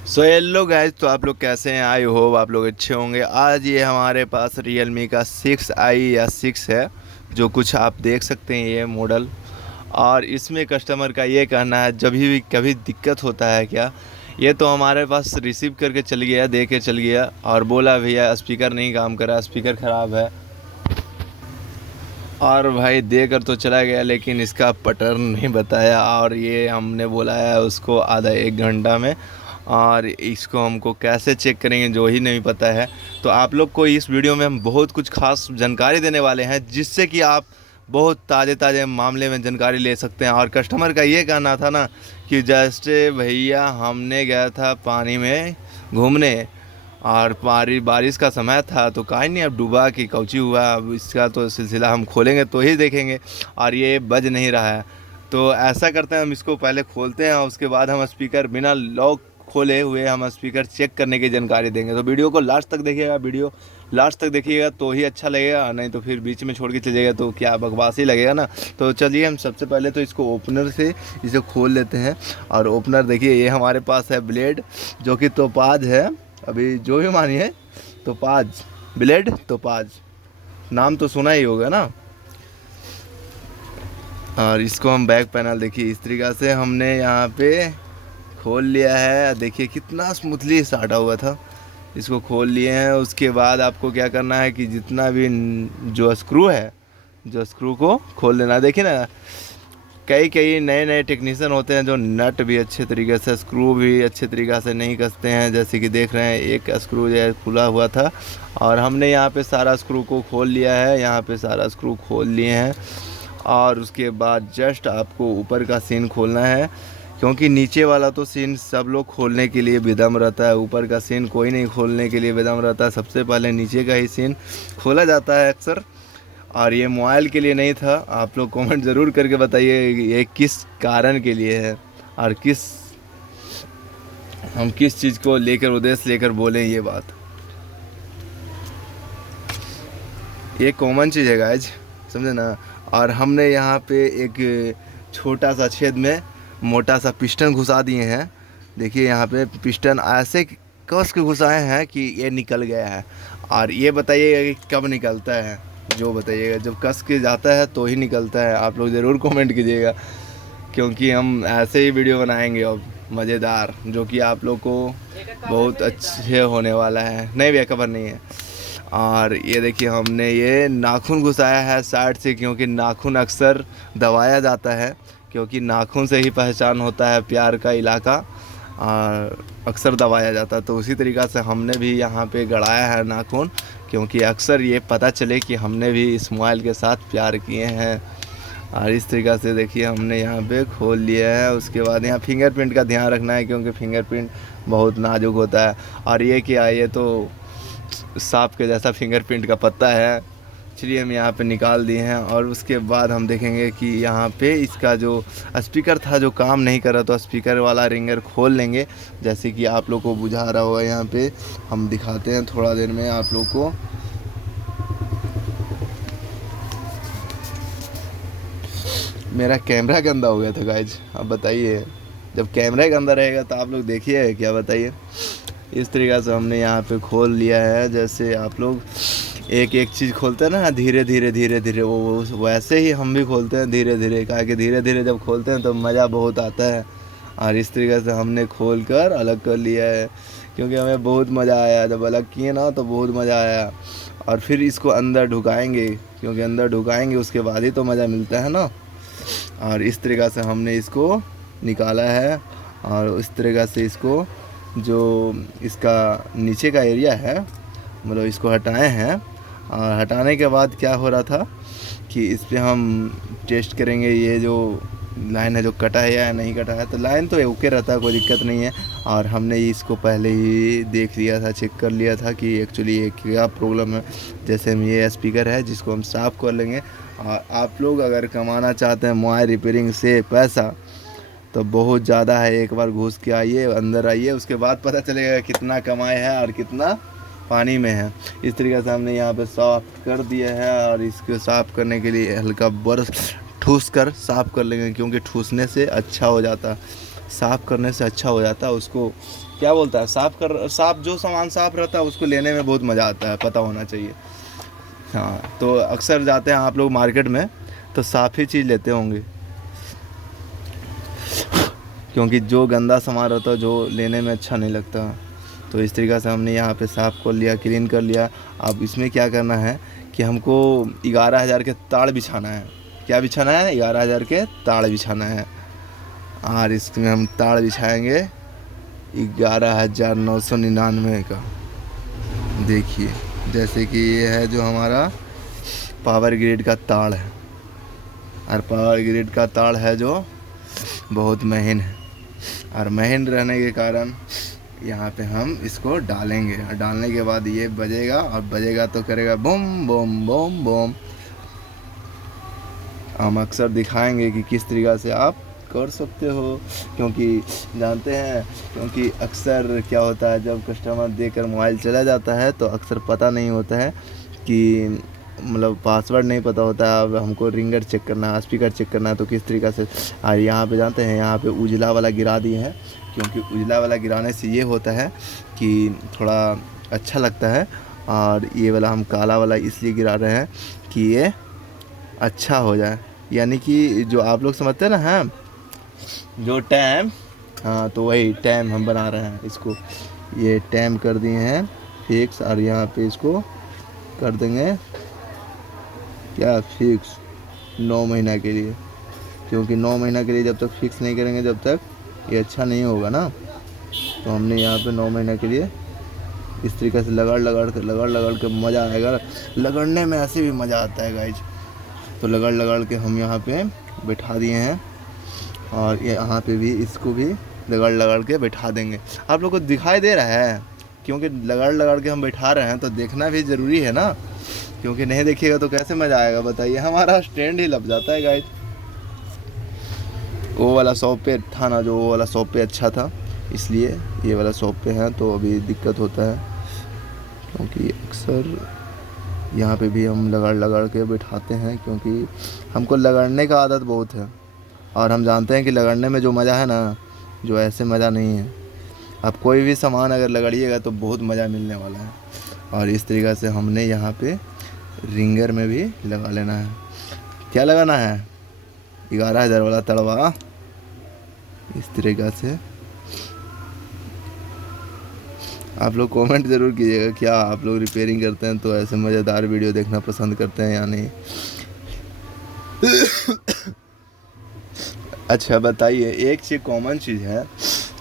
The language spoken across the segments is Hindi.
सो हेलो गाइस, तो आप लोग कैसे हैं? आई होप आप लोग अच्छे होंगे। आज ये हमारे पास Realme का 6i या 6 है, जो कुछ आप देख सकते हैं ये मॉडल। और इसमें कस्टमर का ये कहना है जब भी कभी दिक्कत होता है क्या, ये तो हमारे पास रिसीव करके चल गया, दे के चल गया और बोला भैया स्पीकर नहीं काम कर रहा, स्पीकर ख़राब है। और भाई देकर तो चला गया, लेकिन इसका पैटर्न नहीं बताया और ये हमने बोला है उसको आधा एक घंटा में। और इसको हमको कैसे चेक करेंगे जो ही नहीं पता है। तो आप लोग को इस वीडियो में हम बहुत कुछ खास जानकारी देने वाले हैं, जिससे कि आप बहुत ताज़े ताज़े मामले में जानकारी ले सकते हैं। और कस्टमर का ये कहना था ना कि जैसे भैया हमने गया था पानी में घूमने और बारिश का समय था, तो काहे नहीं अब डूबा कि कौची हुआ, अब इसका तो सिलसिला हम खोलेंगे तो ही देखेंगे। और ये बज नहीं रहा है, तो ऐसा करते हैं हम इसको पहले खोलते हैं, उसके बाद हम स्पीकर बिना लॉक खोले हुए हम स्पीकर चेक करने की जानकारी देंगे। तो वीडियो को लास्ट तक देखिएगा, वीडियो लास्ट तक देखिएगा तो ही अच्छा लगेगा, नहीं तो फिर बीच में छोड़ के चलिएगा तो क्या बकवास ही लगेगा ना। तो चलिए हम सबसे पहले तो इसको ओपनर से इसे खोल लेते हैं। और ओपनर देखिए, ये हमारे पास है ब्लेड, जो कि तोपाज है। अभी जो भी मानिए, तोपाज ब्लेड, तोपाज नाम तो सुना ही होगा ना। और इसको हम बैक पैनल देखिए इस तरीक़ा से हमने यहाँ पे खोल लिया है। देखिए कितना स्मूथली साटा हुआ था, इसको खोल लिए हैं। उसके बाद आपको क्या करना है कि जितना भी जो स्क्रू है, जो स्क्रू को खोल लेना। देखिए ना, कई कई नए नए टेक्नीशियन होते हैं जो नट भी अच्छे तरीके से, स्क्रू भी अच्छे तरीक़े से नहीं कसते हैं। जैसे कि देख रहे हैं एक स्क्रू जो है खुला हुआ था, और हमने यहाँ पे सारा स्क्रू को खोल लिया है। यहाँ पे सारा स्क्रू खोल लिए हैं। और उसके बाद जस्ट आपको ऊपर का सीन खोलना है, क्योंकि नीचे वाला तो सीन सब लोग खोलने के लिए बेदम रहता है, ऊपर का सीन कोई नहीं खोलने के लिए बेदम रहता है। सबसे पहले नीचे का ही सीन खोला जाता है अक्सर। और ये मोबाइल के लिए नहीं था। आप लोग कमेंट ज़रूर करके बताइए ये किस कारण के लिए है, और हम किस चीज़ को लेकर, उद्देश्य लेकर बोलें ये बात। ये कॉमन चीज़ है गाइज, समझे ना। और हमने यहाँ पे एक छोटा सा छेद में मोटा सा पिस्टन घुसा दिए हैं। देखिए यहाँ पे पिस्टन ऐसे कस के घुसाए हैं कि ये निकल गया है। और ये बताइएगा कि कब निकलता है, जो बताइएगा जब कस के जाता है तो ही निकलता है। आप लोग ज़रूर कमेंट कीजिएगा, क्योंकि हम ऐसे ही वीडियो बनाएंगे अब मज़ेदार, जो कि आप लोग को बहुत अच्छे होने वाला है। नहीं भैया, खबर नहीं है। और ये देखिए हमने ये नाखून घुसाया है साइड से, क्योंकि नाखून अक्सर दबाया जाता है, क्योंकि नाखून से ही पहचान होता है प्यार का इलाका, और अक्सर दबाया जाता है। तो उसी तरीक़ा से हमने भी यहाँ पे गड़ाया है नाखून, क्योंकि अक्सर ये पता चले कि हमने भी इस मोबाइल के साथ प्यार किए हैं। और इस तरीक़ा से देखिए हमने यहाँ पे खोल लिया है। उसके बाद यहाँ फिंगरप्रिंट का ध्यान रखना है, क्योंकि फिंगरप्रिंट बहुत नाजुक होता है। और ये क्या, ये तो सांप के जैसा फिंगरप्रिंट का पत्ता है। चलिए हम यहाँ पे निकाल दिए हैं। और उसके बाद हम देखेंगे कि यहाँ पे इसका जो स्पीकर था जो काम नहीं कर रहा, तो स्पीकर वाला रिंगर खोल लेंगे, जैसे कि आप लोग को बुझा रहा होगा। यहाँ पे हम दिखाते हैं थोड़ा देर में आप लोग को। मेरा कैमरा गंदा हो गया था गाइज, अब बताइए। जब कैमरा गंदा रहेगा तो आप लोग देखिए, क्या बताइए। इस तरीक़ा से हमने यहाँ पे खोल लिया है। जैसे आप लोग एक एक चीज़ खोलते हैं ना, धीरे धीरे धीरे धीरे, वो वैसे ही हम भी खोलते हैं धीरे धीरे, कहा कि धीरे धीरे जब खोलते हैं तो मज़ा बहुत आता है। और इस तरीक़े से हमने खोल कर अलग कर लिया है, क्योंकि हमें बहुत मज़ा आया जब अलग किए ना, तो बहुत मज़ा आया। और फिर इसको अंदर ढुकाएंगे, क्योंकि अंदर ढुकाएंगे उसके बाद ही तो मज़ा मिलता है ना। और इस तरीक़ा से हमने इसको निकाला है। और इस तरीक़ा से इसको, जो इसका नीचे का एरिया है, मतलब इसको हटाए हैं। और हटाने के बाद क्या हो रहा था कि इस पर हम टेस्ट करेंगे ये जो लाइन है जो कटा है या नहीं कटा है। तो लाइन तो ओके रहता है, कोई दिक्कत नहीं है। और हमने इसको पहले ही देख लिया था, चेक कर लिया था कि एक्चुअली ये क्या प्रॉब्लम है। जैसे हम ये स्पीकर है जिसको हम साफ़ कर लेंगे। और आप लोग अगर कमाना चाहते हैं मोबाइल रिपेयरिंग से पैसा, तो बहुत ज़्यादा है। एक बार घुस के आइए, अंदर आइए, उसके बाद पता चलेगा कितना कमाए हैं और कितना पानी में है। इस तरीके से हमने यहाँ पे साफ़ कर दिया है। और इसको साफ़ करने के लिए हल्का ब्रश ठूस कर साफ़ कर लेंगे, क्योंकि ठूसने से अच्छा हो जाता। साफ़ करने से अच्छा हो जाता है। उसको क्या बोलता है, साफ़ जो सामान साफ़ रहता है उसको लेने में बहुत मज़ा आता है, पता होना चाहिए। हाँ, तो अक्सर जाते हैं आप लोग मार्केट में तो साफ़ ही चीज़ लेते होंगे, क्योंकि जो गंदा सामान रहता है जो लेने में अच्छा नहीं लगता। तो इस तरीक़े से हमने यहाँ पे साफ़ कर लिया, क्लीन कर लिया। अब इसमें क्या करना है कि हमको 11,000 के ताड़ बिछाना है। क्या बिछाना है? 11,000 के ताड़ बिछाना है। और इसमें हम ताड़ बिछाएंगे 11,999 का। देखिए, जैसे कि ये है जो हमारा पावर ग्रिड का ताड़ है, और पावर ग्रिड का ताड़ है जो बहुत महीन है, और महीन रहने के कारण यहाँ पे हम इसको डालेंगे। और डालने के बाद ये बजेगा, और बजेगा तो करेगा बूम बूम बूम बूम। हम अक्सर दिखाएंगे कि किस तरीक़ा से आप कर सकते हो, क्योंकि जानते हैं, क्योंकि अक्सर क्या होता है जब कस्टमर देकर मोबाइल चला जाता है तो अक्सर पता नहीं होता है कि मतलब पासवर्ड नहीं पता होता है। अब हमको रिंगर चेक करना है, स्पीकर चेक करना है, तो किस तरीक़ा से। और यहाँ पे जानते हैं, यहाँ पे उजला वाला गिरा दिए हैं, क्योंकि उजला वाला गिराने से ये होता है कि थोड़ा अच्छा लगता है। और ये वाला हम काला वाला इसलिए गिरा रहे हैं कि ये अच्छा हो जाए, यानी कि जो आप लोग समझते हैं ना, हाँ, जो टैम, हाँ, तो वही टैम हम बना रहे हैं इसको। ये टैम कर दिए हैं फिक्स, और यहाँ पे इसको कर देंगे क्या फिक्स 9 महीना के लिए, क्योंकि 9 महीना के लिए जब तक फिक्स नहीं करेंगे जब तक ये अच्छा नहीं होगा ना। तो हमने यहाँ पे 9 महीना के लिए इस तरीक़े से लगड़ के मज़ा आएगा। लगड़ने में ऐसे भी मज़ा आता है गाइज। तो लगड़ के हम यहाँ पे बैठा दिए हैं, और ये यहाँ पे भी इसको भी लगड़ के बैठा देंगे। आप लोग को दिखाई दे रहा है, क्योंकि लगड़ के हम बैठा रहे हैं तो देखना भी ज़रूरी है ना, क्योंकि नहीं देखिएगा तो कैसे मज़ा आएगा बताइए। हमारा स्टैंड ही लग जाता है गाइज। वो वाला शॉप पे था ना, जो वो वाला शॉप पे अच्छा था, इसलिए ये वाला शॉप पे है तो अभी दिक्कत होता है, क्योंकि अक्सर यहाँ पे भी हम लगड़ के बैठाते हैं, क्योंकि हमको लगड़ने का आदत बहुत है, और हम जानते हैं कि लगड़ने में जो मज़ा है ना, जो ऐसे मज़ा नहीं है। आप कोई भी सामान अगर लगड़िएगा तो बहुत मज़ा मिलने वाला है। और इस तरीक़ा से हमने यहाँ पे रिंगर में भी लगा लेना है। क्या लगाना है? 11,000 वाला तड़वा। इस तरीक़ा से आप लोग कमेंट ज़रूर कीजिएगा, क्या आप लोग रिपेयरिंग करते हैं तो ऐसे मज़ेदार वीडियो देखना पसंद करते हैं या नहीं। अच्छा बताइए, एक चीज़ कॉमन चीज़ है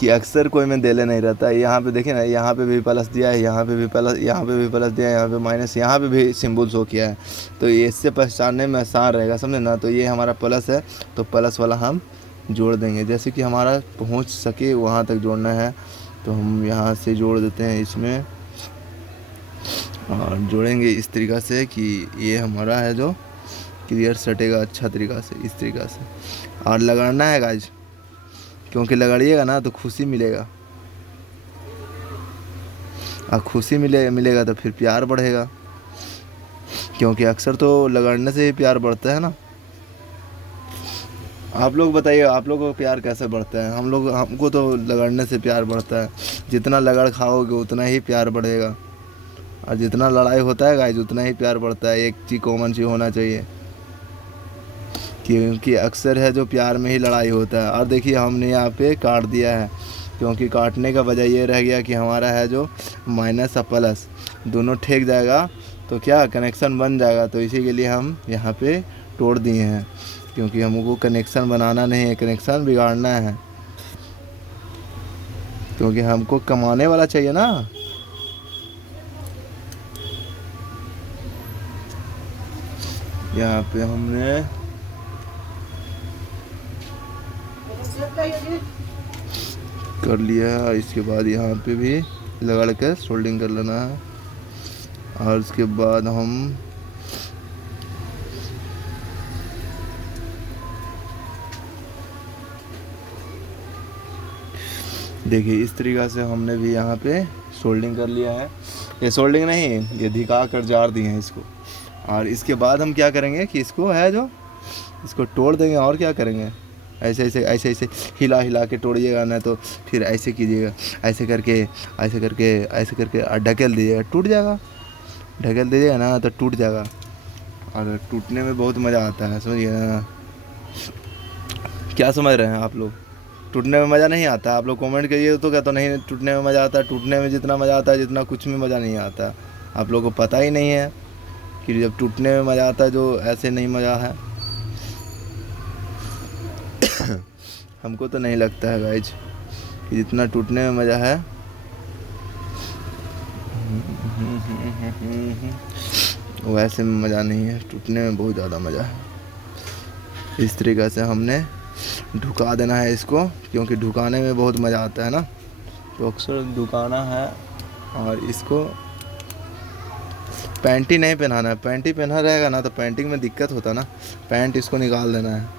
कि अक्सर कोई में देले नहीं रहता है। यहाँ पे देखिए ना, यहाँ पे भी प्लस दिया है, यहाँ पे भी प्लस, यहाँ पे भी प्लस दिया है, यहाँ पे माइनस, यहाँ पे भी सिंबल शो किया है। तो ये इससे पहचानने में आसान रहेगा, समझे ना। तो ये हमारा प्लस है, तो प्लस वाला हम जोड़ देंगे, जैसे कि हमारा पहुँच सके वहाँ तक जोड़ना है। तो हम यहाँ से जोड़ देते हैं इसमें, और जोड़ेंगे इस तरीक़ा से कि ये हमारा है जो क्लियर सटेगा अच्छा तरीक़ा से, इस तरीक़ा से। और लगाना है गाइज, क्योंकि लगाड़िएगा ना तो खुशी मिलेगा, और खुशी मिलेगा तो फिर प्यार बढ़ेगा, क्योंकि अक्सर तो लगाड़ने से ही प्यार बढ़ता है ना। आप लोग बताइए, आप लोगों को प्यार कैसे बढ़ता है? हमको तो लगाड़ने से प्यार बढ़ता है। जितना लगड़ खाओगे उतना ही प्यार बढ़ेगा, और जितना लड़ाई होता है गाइज उतना ही प्यार बढ़ता है। एक चीज़ कॉमन चीज़ होना चाहिए, क्योंकि अक्सर है जो प्यार में ही लड़ाई होता है। और देखिए हमने यहाँ पे काट दिया है, क्योंकि काटने का वजह ये रह गया कि हमारा है जो माइनस और प्लस दोनों ठेक जाएगा तो क्या कनेक्शन बन जाएगा। तो इसी के लिए हम यहाँ पे तोड़ दिए हैं, क्योंकि हमको कनेक्शन बनाना नहीं है, कनेक्शन बिगाड़ना है, क्योंकि हमको कमाने वाला चाहिए ना। यहाँ पे हमने कर लिया है। इसके बाद यहाँ पे भी लगड़ कर सोल्डिंग कर लेना है, और उसके बाद हम देखिए इस तरीक़ा से हमने भी यहाँ पे सोल्डिंग कर लिया है। ये सोल्डिंग नहीं, ये धिका कर जार दिए हैं इसको। और इसके बाद हम क्या करेंगे कि इसको है जो इसको तोड़ देंगे, और क्या करेंगे, ऐसे ऐसे ऐसे ऐसे हिला हिला के तोड़िएगा ना, तो फिर ऐसे कीजिएगा, ऐसे करके ऐसे करके ऐसे करके और ढकेल दीजिएगा, टूट जाएगा। ढकेल दीजिएगा ना तो टूट जाएगा, और टूटने में बहुत मज़ा आता है, समझिए ना। क्या समझ रहे हैं आप लोग? टूटने में मज़ा नहीं आता? आप लोग कमेंट करिए तो क्या, तो नहीं टूटने में मज़ा आता है। टूटने में जितना मज़ा आता है, जितना कुछ में मज़ा नहीं आता। आप लोगों को पता ही नहीं है कि जब टूटने में मज़ा आता है, जो ऐसे नहीं मज़ा है। हमको तो नहीं लगता है गाइज कि जितना टूटने में मज़ा है, वैसे में मज़ा नहीं है। टूटने में बहुत ज़्यादा मज़ा है। इस तरीक़े से हमने ढुका देना है इसको, क्योंकि ढुकाने में बहुत मज़ा आता है ना, तो अक्सर ढुकाना है। और इसको पैंटी नहीं पहनाना है। पैंटी पहना रहेगा ना तो पैंटिंग में दिक्कत होता ना, पैंट इसको निकाल देना है।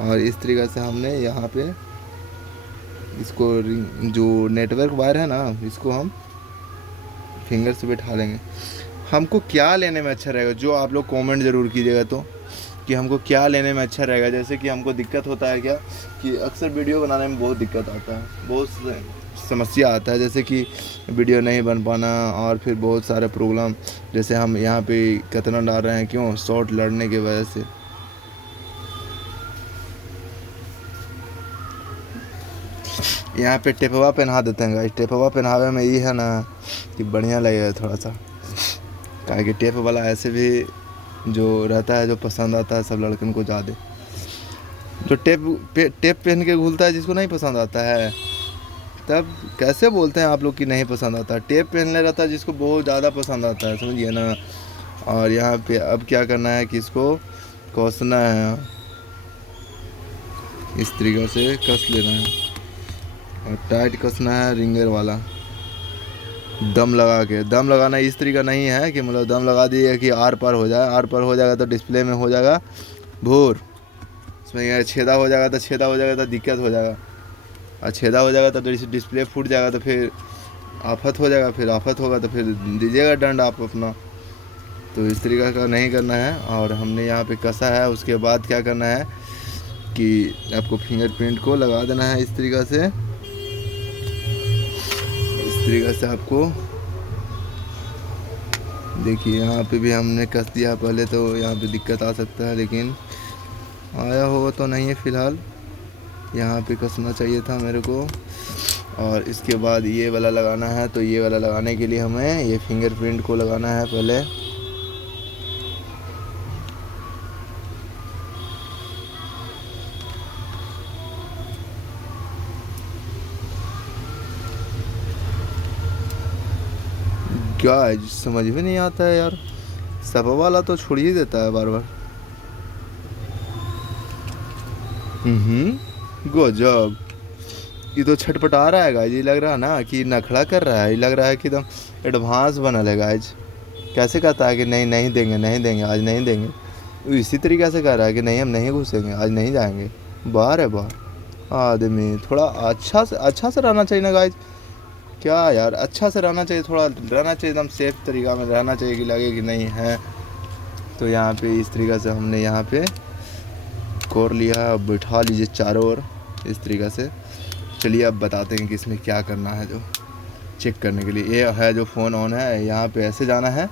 और इस तरीक़े से हमने यहाँ पे इसको जो नेटवर्क वायर है ना, इसको हम फिंगर से बैठा लेंगे। हमको क्या लेने में अच्छा रहेगा, जो आप लोग कमेंट ज़रूर कीजिएगा तो, कि हमको क्या लेने में अच्छा रहेगा। जैसे कि हमको दिक्कत होता है क्या, कि अक्सर वीडियो बनाने में बहुत दिक्कत आता है, बहुत समस्या आता है, जैसे कि वीडियो नहीं बन पाना, और फिर बहुत सारे प्रॉब्लम। जैसे हम यहाँ पे कितना डाल रहे हैं, क्यों? शॉर्ट लड़ने की वजह से। यहाँ पे टेपवा पहना देते हैं गाइस। टेपवा पहनावे में ये है ना कि बढ़िया लगेगा थोड़ा सा, क्या कि टेप वाला ऐसे भी जो रहता है, जो पसंद आता है सब लड़कन को ज़्यादा। जो टेप पहन के घूमता है, जिसको नहीं पसंद आता है, तब कैसे बोलते हैं आप लोग कि नहीं पसंद आता? टेप पहनने रहता है जिसको बहुत ज़्यादा पसंद आता है, समझिए ना। और यहाँ पे अब क्या करना है कि इसको कसना है, इस तरीक़े से कस लेना है, और टाइट कसना है रिंगर वाला, दम लगा के। दम लगाना इस तरीका नहीं है कि मतलब दम लगा दिए कि आर पार हो जाए। आर पार हो जाएगा तो डिस्प्ले में हो जाएगा भूर, इसमें छेदा हो जाएगा तो छेदा हो जाएगा तो दिक्कत हो जाएगा, और छेदा हो जाएगा तो डिस्प्ले फूट जाएगा, तो फिर आफत हो जाएगा। फिर आफत होगा तो फिर दीजिएगा दंड आप अपना। तो इस तरीका का नहीं करना है। और हमने यहाँ पे कसा है, उसके बाद क्या करना है कि आपको फिंगरप्रिंट को लगा देना है इस तरीक़ा से। इस तरीक़े से आपको देखिए, यहाँ पे भी हमने कस दिया पहले, तो यहाँ पे दिक्कत आ सकता है, लेकिन आया हो तो नहीं है फ़िलहाल। यहाँ पे कसना चाहिए था मेरे को। और इसके बाद ये वाला लगाना है, तो ये वाला लगाने के लिए हमें ये फिंगरप्रिंट को लगाना है पहले। क्या समझ में नहीं आता है यार, सब वाला तो छोड़ ही देता है बार बार। गजब, ये तो छटपटा रहा है गाइज। ये लग रहा है ना कि नखड़ा कर रहा है, ये लग रहा है कि एकदम एडवांस बनल है गाइज। कैसे कहता है कि नहीं नहीं देंगे, नहीं देंगे, आज नहीं देंगे। इसी तरीके से कह रहा है कि नहीं हम नहीं घुसेंगे, आज नहीं जाएंगे। बार है बार आदमी थोड़ा अच्छा से रहना चाहिए ना गाइज। क्या यार, अच्छा से रहना चाहिए, थोड़ा रहना चाहिए एकदम सेफ तरीका में रहना चाहिए, कि लगे कि नहीं है। तो यहाँ पे इस तरीक़े से हमने यहाँ पे कोर लिया, अब बैठा लीजिए चारों ओर इस तरीक़े से। चलिए अब बताते हैं कि इसमें क्या करना है। जो चेक करने के लिए ये है, जो फ़ोन ऑन है, यहाँ पे ऐसे जाना है।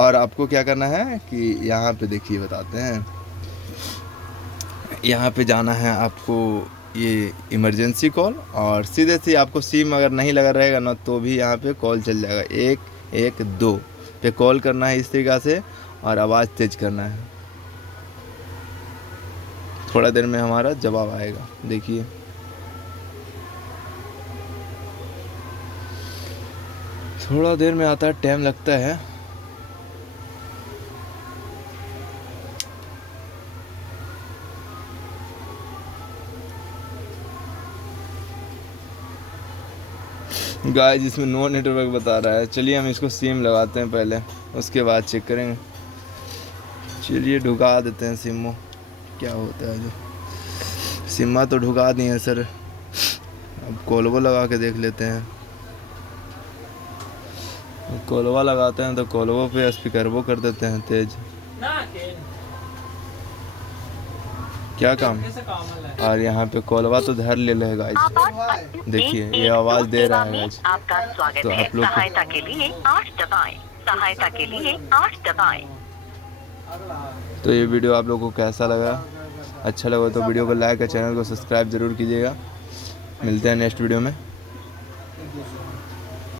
और आपको क्या करना है कि यहाँ पे देखिए बताते हैं, यहाँ पे जाना है आपको ये इमरजेंसी कॉल, और सीधे से आपको सिम अगर नहीं लगा रहेगा ना तो भी यहाँ पे कॉल चल जाएगा। 112 पे कॉल करना है इस तरीक़ा से, और आवाज़ तेज़ करना है। थोड़ा देर में हमारा जवाब आएगा, देखिए। थोड़ा देर में आता है, टाइम लगता है। गाइस इसमें नो नेटवर्क बता रहा है। चलिए हम इसको सिम लगाते हैं पहले, उसके बाद चेक करेंगे। चलिए ढुका देते हैं सिम, क्या होता है। जो सिम्मा तो ढुका दिए हैं सर, अब कोलवो लगा के देख लेते हैं। कोलवा लगाते हैं तो कोलवो पे स्पीकर वो कर देते हैं तेज। क्या काम। और यहाँ पे कोलवा तो धर ले रहे गाइज, देखिए ये आवाज़ दे रहा है गाइज। आपका स्वागत तो है। आप लोग सहायता के लिए 8 दबाएं। सहायता के लिए 8 दबाएं। तो ये वीडियो आप लोगों को कैसा लगा, अच्छा लगा तो वीडियो को लाइक और चैनल को सब्सक्राइब ज़रूर कीजिएगा। मिलते हैं नेक्स्ट वीडियो में।